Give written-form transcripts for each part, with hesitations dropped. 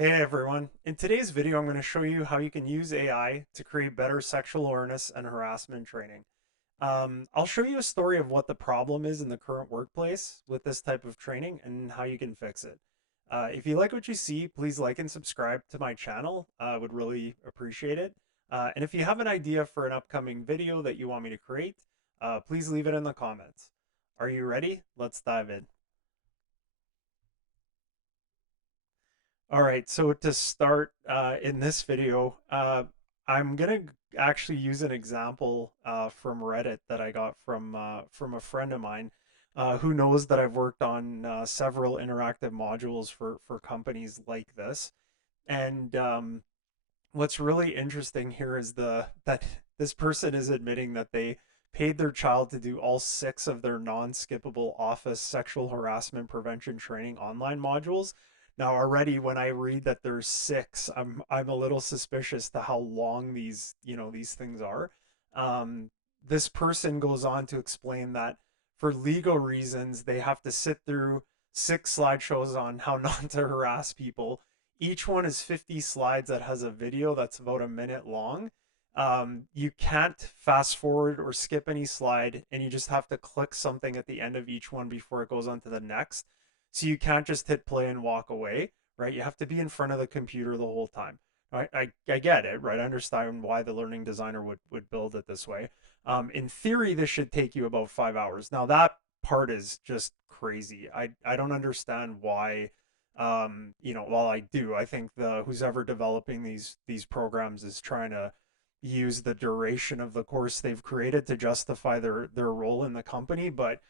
Hey everyone, in today's video I'm going to show you how you can use AI to create better sexual awareness and harassment training. I'll show you a story of what the problem is in the current workplace with this type of training and how you can fix it. If you like what you see, please like and subscribe to my channel. I would really appreciate it. And if you have an idea for an upcoming video that you want me to create, please leave it in the comments. Are you ready? Let's dive in. All right, so to start in this video, I'm gonna actually use an example from Reddit that I got from a friend of mine who knows that I've worked on several interactive modules for companies like this. And what's really interesting here is the that this person is admitting that they paid their child to do all six of their non-skippable office sexual harassment prevention training online modules. Now already when I read that there's six, I'm a little suspicious to how long these things are. Um, this person goes on to explain that for legal reasons they have to sit through six slideshows on how not to harass people. Each one is 50 slides that has a video that's about a minute long. You can't fast forward or skip any slide, and you just have to click something at the end of each one before it goes on to the next. So you can't just hit play and walk away, right? You have to be in front of the computer the whole time. I get it, right? I understand why the learning designer would build it this way. In theory, this should take you about 5 hours. Now that part is just crazy. I don't understand why. While I do, I think the who's ever developing these programs is trying to use the duration of the course they've created to justify their role in the company, but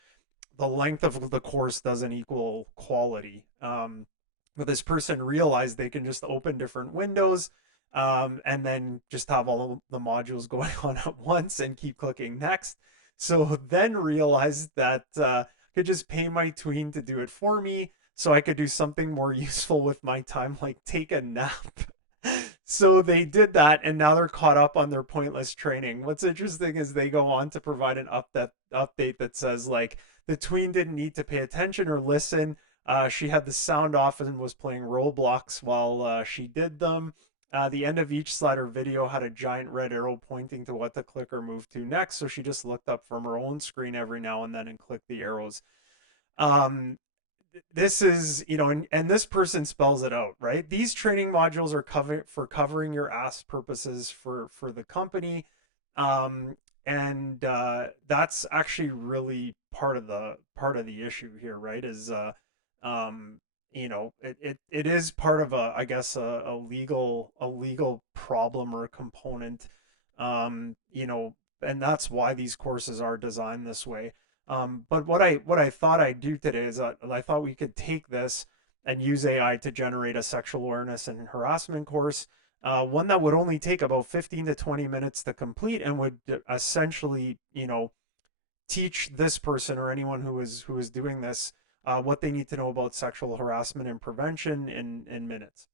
the length of the course doesn't equal quality. But this person realized they can just open different windows and then just have all the modules going on at once and keep clicking next. So then realized that I could just pay my tween to do it for me so I could do something more useful with my time, like take a nap. So they did that, and now they're caught up on their pointless training. What's interesting is they go on to provide an update that says like the tween didn't need to pay attention or listen. She had the sound off and was playing Roblox while she did them. The end of each slide or video had a giant red arrow pointing to what to click or move to next. So she just looked up from her own screen every now and then and clicked the arrows. Um, this is, and this person spells it out, right? These training modules are covering your ass purposes for the company. Um, and that's actually really part of the issue here, right? Is um, it is part of a, I guess, a legal problem or a component. And that's why these courses are designed this way. But what I thought I'd do today is that I thought we could take this and use AI to generate a sexual awareness and harassment course, one that would only take about 15 to 20 minutes to complete and would essentially, teach this person or anyone who is doing this what they need to know about sexual harassment and prevention in minutes.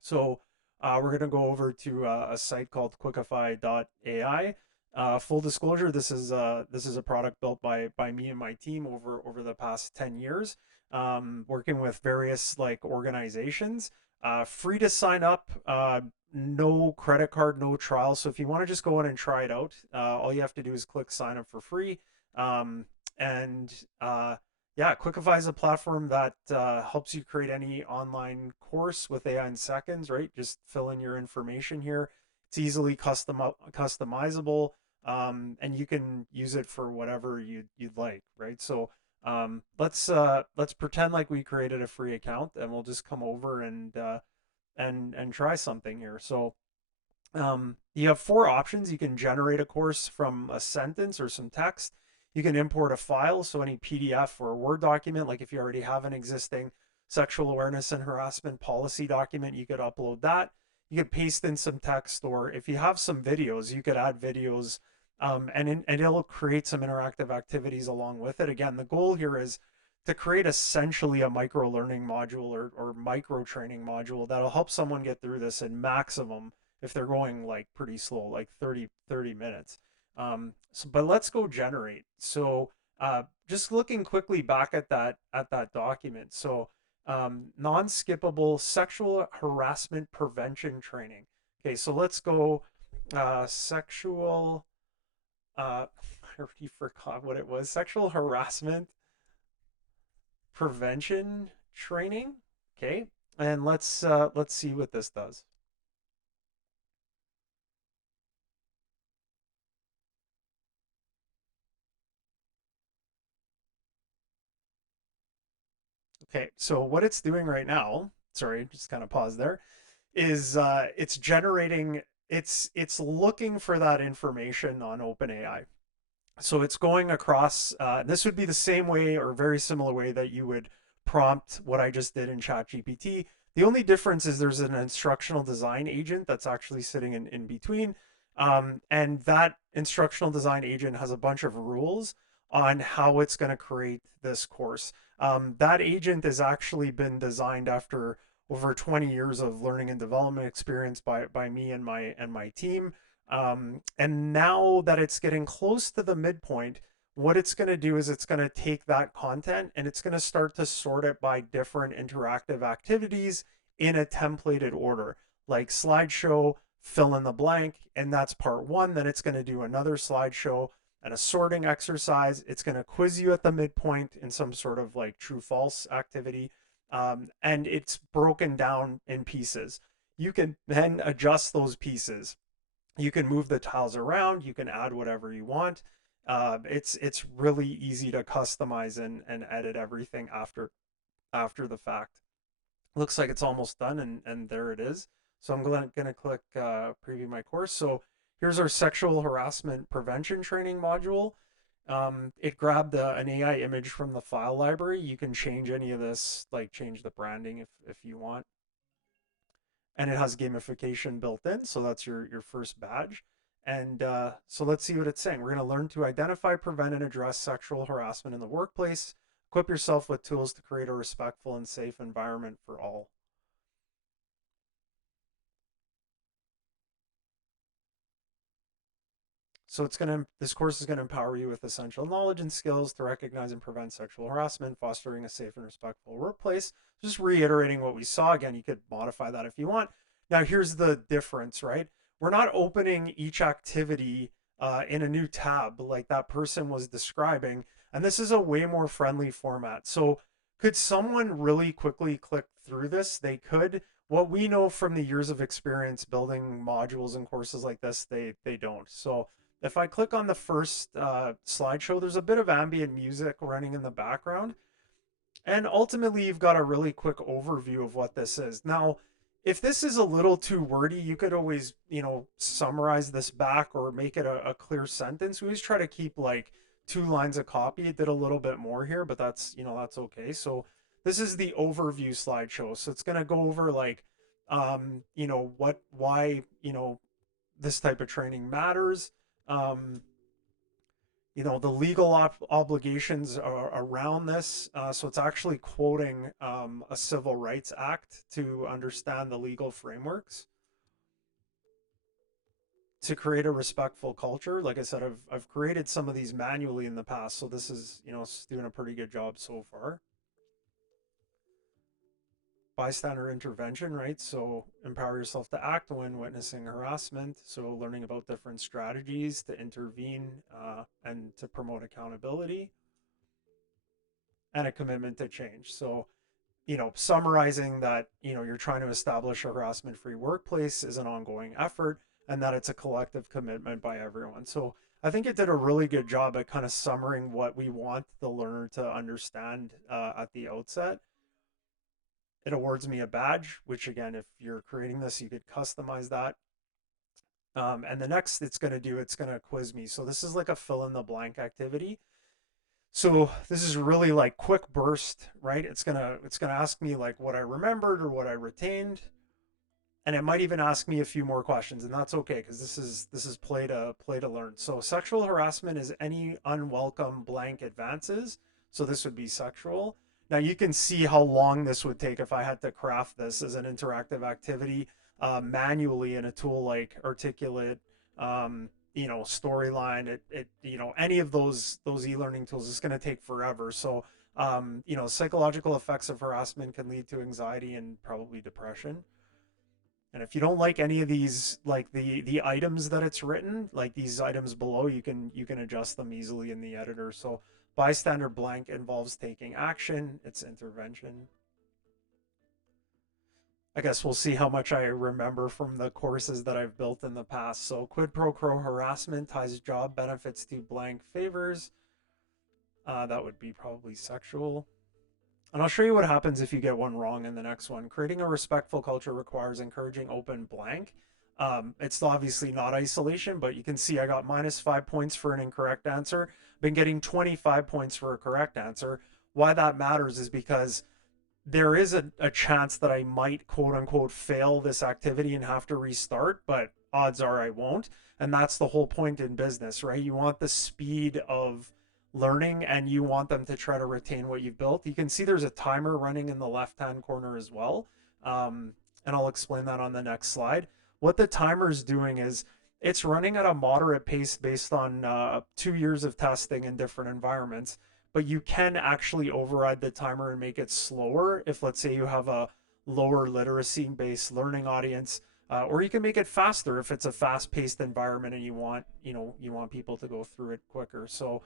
So we're going to go over to a site called Quickify.ai. Full disclosure: this is a product built by me and my team over the past 10 years, working with various like organizations. Free to sign up. No credit card, no trial. So if you want to just go in and try it out, all you have to do is click sign up for free. And Yeah, Quickify is a platform that helps you create any online course with AI in seconds, right? Just fill in your information here. It's easily customizable, and you can use it for whatever you'd like, right? So let's pretend like we created a free account, and we'll just come over and try something here. So you have four options. You can generate a course from a sentence or some text. You can import a file, so any PDF or a Word document, like if you already have an existing sexual awareness and harassment policy document, you could upload that. You could paste in some text, or if you have some videos, you could add videos, and it'll create some interactive activities along with it. Again, the goal here is to create essentially a micro learning module or micro training module that'll help someone get through this in maximum if they're going like pretty slow, like 30 minutes. But let's go generate. So just looking quickly back at that document. So Non-skippable sexual harassment prevention training. Okay, so let's go sexual I already forgot what it was. Sexual harassment prevention training. Okay, and let's see what this does. Okay, so what it's doing right now, sorry, just kind of pause there, is it's generating, it's looking for that information on OpenAI. So it's going across, this would be the same way or very similar way that you would prompt what I just did in ChatGPT. The only difference is there's an instructional design agent that's actually sitting in between. And that instructional design agent has a bunch of rules on how it's going to create this course. That agent has actually been designed after over 20 years of learning and development experience by me and my team. And now that it's getting close to the midpoint, what it's going to do is it's going to take that content and it's going to start to sort it by different interactive activities in a templated order, like slideshow, fill in the blank, and that's part one. Then it's going to do another slideshow and a sorting exercise. It's going to quiz you at the midpoint in some sort of like true false activity. And it's broken down in pieces. You can then adjust those pieces. You can move the tiles around. You can add whatever you want. It's really easy to customize and edit everything after the fact. Looks like it's almost done, and there it is. So I'm gonna click preview my course. So here's our sexual harassment prevention training module. It grabbed an AI image from the file library. You can change any of this, like change the branding if you want, and it has gamification built in. So that's your first badge. And so let's see what it's saying. We're going to learn to identify, prevent, and address sexual harassment in the workplace. Equip yourself with tools to create a respectful and safe environment for all. So this course is going to empower you with essential knowledge and skills to recognize and prevent sexual harassment, fostering a safe and respectful workplace. Just reiterating what we saw again, you could modify that if you want. Now here's the difference, right? We're not opening each activity in a new tab like that person was describing, and this is a way more friendly format. So could someone really quickly click through this? They could. What we know from the years of experience building modules and courses like this, they don't. So if I click on the first slideshow, there's a bit of ambient music running in the background. And ultimately, you've got a really quick overview of what this is. Now, if this is a little too wordy, you could always, summarize this back or make it a clear sentence. We always try to keep like 2 lines of copy. It did a little bit more here, but that's okay. So this is the overview slideshow. So it's going to go over like, why, this type of training matters. Um, the legal obligations are around this. So it's actually quoting a civil rights act to understand the legal frameworks to create a respectful culture. Like I said, I've created some of these manually in the past, so this is it's doing a pretty good job so far. Bystander intervention, right? So empower yourself to act when witnessing harassment. So learning about different strategies to intervene and to promote accountability and a commitment to change. So, summarizing that, you're trying to establish a harassment free workplace is an ongoing effort and that it's a collective commitment by everyone. So I think it did a really good job at kind of summarizing what we want the learner to understand at the outset. It awards me a badge, which again, if you're creating this, you could customize that. And the next it's going to quiz me. So this is like a fill in the blank activity. So this is really like quick burst, right? It's gonna ask me like what I remembered or what I retained, and it might even ask me a few more questions, and that's okay because this is play to learn. So sexual harassment is any unwelcome blank advances. So this would be sexual. Now you can see how long this would take if I had to craft this as an interactive activity manually in a tool like Articulate, Storyline. Any of those e-learning tools is going to take forever. So Psychological effects of harassment can lead to anxiety and probably depression. And if you don't like any of these, like the items that it's written, like these items below, you can adjust them easily in the editor. So bystander blank involves taking action. It's intervention. I guess we'll see how much I remember from the courses that I've built in the past. So quid pro quo harassment ties job benefits to blank favors. That would be probably sexual. And I'll show you what happens if you get one wrong in the next one. Creating a respectful culture requires encouraging open blank. It's obviously not isolation, but you can see I got -5 points for an incorrect answer. Been getting 25 points for a correct answer. Why that matters is because there is a chance that I might quote unquote fail this activity and have to restart, but odds are I won't. And that's the whole point in business, right? You want the speed of learning and you want them to try to retain what you've built. You can see there's a timer running in the left hand corner as well. And I'll explain that on the next slide. What the timer is doing is it's running at a moderate pace based on 2 years of testing in different environments, but you can actually override the timer and make it slower if, let's say, you have a lower literacy based learning audience, or you can make it faster if it's a fast paced environment and you want people to go through it quicker. So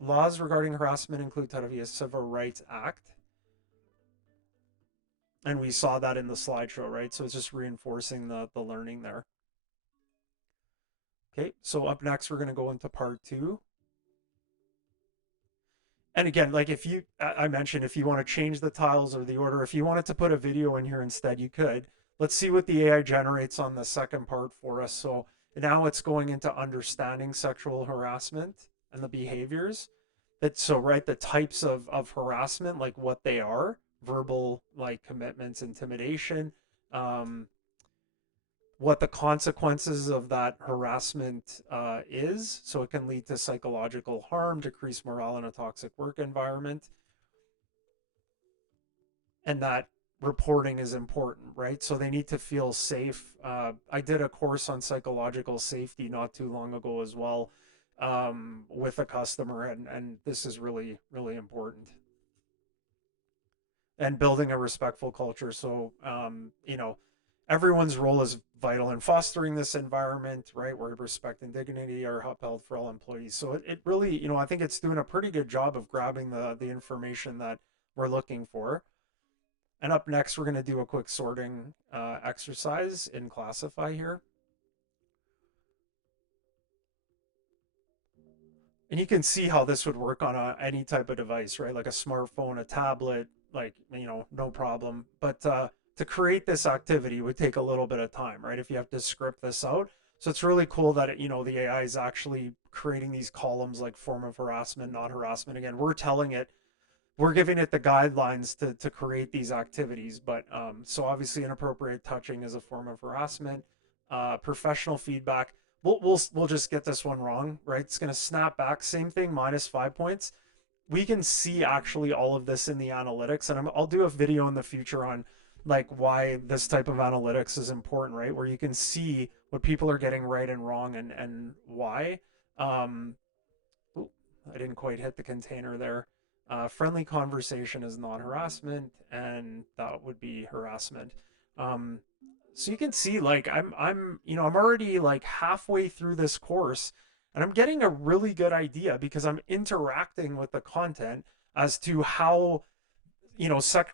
laws regarding harassment include Taravia's Civil Rights Act, and we saw that in the slideshow, right? So it's just reinforcing the learning there. Okay, so up next we're going to go into part two. And again, like if you, I mentioned, if you want to change the tiles or the order, if you wanted to put a video in here instead, you could. Let's see what the AI generates on the second part for us. So now it's going into understanding sexual harassment and the behaviors. So right, the types of harassment, like what they are, verbal, like commitments, intimidation, um, what the consequences of that harassment is. So it can lead to psychological harm, decreased morale in a toxic work environment, and that reporting is important, right? So they need to feel safe. I did a course on psychological safety not too long ago as well, with a customer, and this is really, really important. And building a respectful culture. So, everyone's role is vital in fostering this environment, right, where respect and dignity are upheld for all employees. So it really, I think it's doing a pretty good job of grabbing the information that we're looking for. And up next, we're going to do a quick sorting exercise in Classify here. And you can see how this would work on any type of device, right? Like a smartphone, a tablet, like, no problem. But to create this activity would take a little bit of time, right? If you have to script this out. So it's really cool that, the AI is actually creating these columns like form of harassment, not harassment. Again, we're giving it the guidelines to create these activities. But so obviously inappropriate touching is a form of harassment. Professional feedback. We'll just get this one wrong, right? It's going to snap back. Same thing, -5 points. We can see actually all of this in the analytics, and I'll do a video in the future on like why this type of analytics is important, right? Where you can see what people are getting right and wrong and why. Um, I didn't quite hit the container there. Friendly conversation is not harassment, and that would be harassment. Um, so you can see, like, I'm already like halfway through this course, and I'm getting a really good idea because I'm interacting with the content as to how,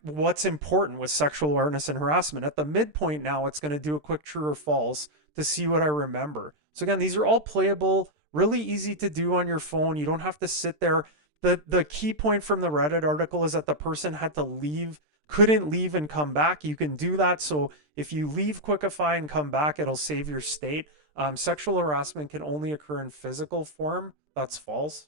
what's important with sexual awareness and harassment. At the midpoint now, it's going to do a quick true or false to see what I remember. So again, these are all playable, really easy to do on your phone. You don't have to sit there. The key point from the Reddit article is that the person had to leave, couldn't leave and come back. You can do that. So if you leave Quickify and come back, it'll save your state. Sexual harassment can only occur in physical form. That's false.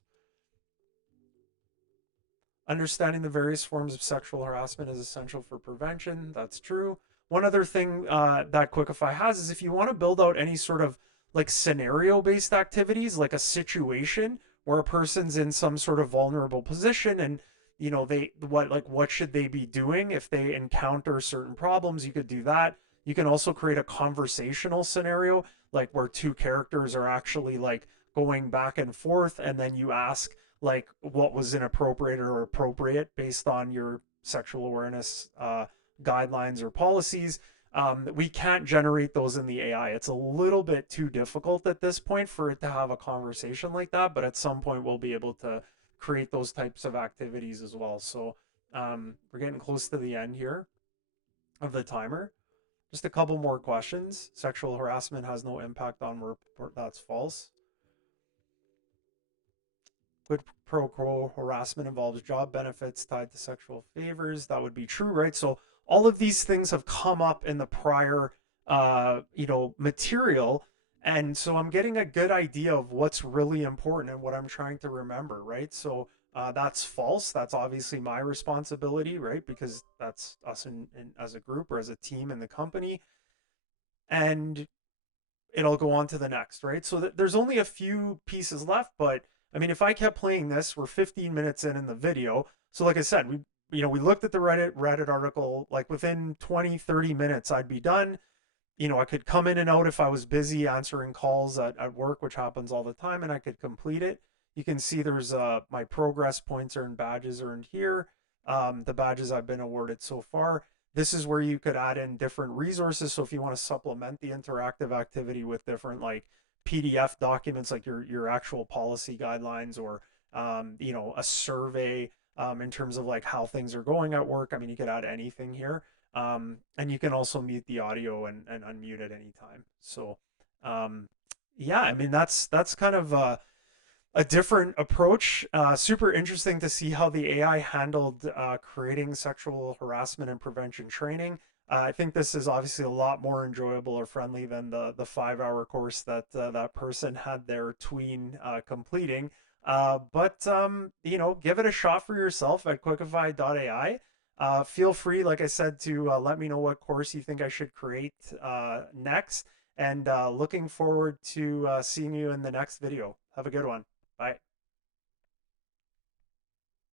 Understanding the various forms of sexual harassment is essential for prevention. That's true. One other thing that Quickify has is if you want to build out any sort of like scenario based activities, like a situation where a person's in some sort of vulnerable position and what should they be doing if they encounter certain problems, you could do that. You can also create a conversational scenario, like where two characters are actually like going back and forth, and then you ask like what was inappropriate or appropriate based on your sexual awareness guidelines or policies. We can't generate those in the AI. It's a little bit too difficult at this point for it to have a conversation like that, but at some point we'll be able to create those types of activities as well. So we're getting close to the end here of the timer. Just a couple more questions. Sexual harassment has no impact on report. That's false. Quid pro quo harassment involves job benefits tied to sexual favors. That would be true, right? So all of these things have come up in the prior, material, and so I'm getting a good idea of what's really important and what I'm trying to remember, right? So that's false. That's obviously my responsibility, right? Because that's us as a group or as a team in the company, and it'll go on to the next, right? So there's only a few pieces left, but I mean, if I kept playing this, we're 15 minutes in the video. So like I said, we looked at the Reddit article, like within 20, 30 minutes, I'd be done. I could come in and out if I was busy answering calls at work, which happens all the time, and I could complete it. You can see there's my progress points and badges earned here, the badges I've been awarded so far. This is where you could add in different resources. So if you want to supplement the interactive activity with different like PDF documents, like your actual policy guidelines, or a survey in terms of like how things are going at work. I mean, you could add anything here. And you can also mute the audio and unmute at any time. So, yeah, I mean, that's kind of a different approach. Super interesting to see how the AI handled creating sexual harassment and prevention training. I think this is obviously a lot more enjoyable or friendly than the 5 hour course that that person had their tween completing. But give it a shot for yourself at quickify.ai. Feel free, like I said, to let me know what course you think I should create next. And looking forward to seeing you in the next video. Have a good one. Bye.